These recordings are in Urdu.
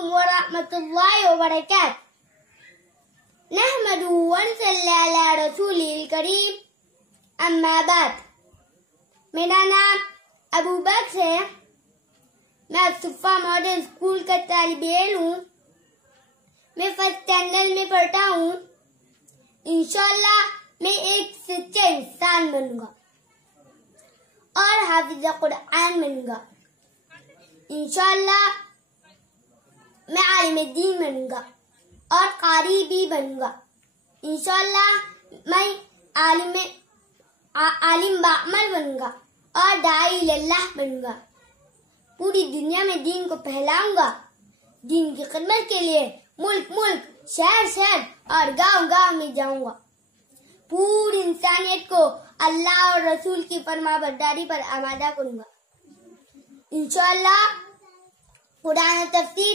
علیکم ورحمۃ اللہ وبرکاتہ. نحمد ونصلی علی رسول الکریم. اما بعد. میرا نام ابو بکر ہے. میں صفا ماڈل اسکول کا طالب علم ہوں. میں فرسٹ اسٹینڈرڈ میں پڑھتا ہوں. انشاءاللہ میں ایک سچا انسان بنوں گا اور حافظ قرآن بنوں گا. انشاءاللہ میں عالم دین بنوں گا اور قاری بھی بنوں گا. انشاءاللہ میں عالم بعمل بنوں گا اور داعی اللہ بنوں گا. پوری دنیا میں دین کو پھیلاؤں گا. دین کی خدمت کے لیے ملک ملک شہر شہر اور گاؤں گاؤں میں جاؤں گا. پوری انسانیت کو اللہ اور رسول کی فرما برداری پر آمادہ کروں گا. انشاءاللہ قرآن و تفسیر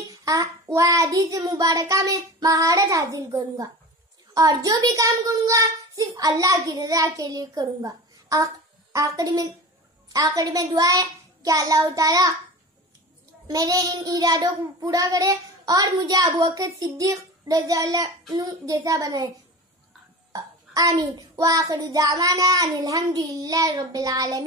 و حدیث مبارکہ میں مہارت حاصل کروں گا اور جو بھی کام کروں گا صرف اللہ کی رضا کے لیے کروں گا. آخری میں دعا ہے کہ اللہ تعالیٰ میرے ان ارادوں کو پورا کرے اور مجھے ابوبکر صدیق رضی اللہ عنہ جیسا بنائے. آمین. وآخر دعوانا ان الحمد للہ رب العالمین.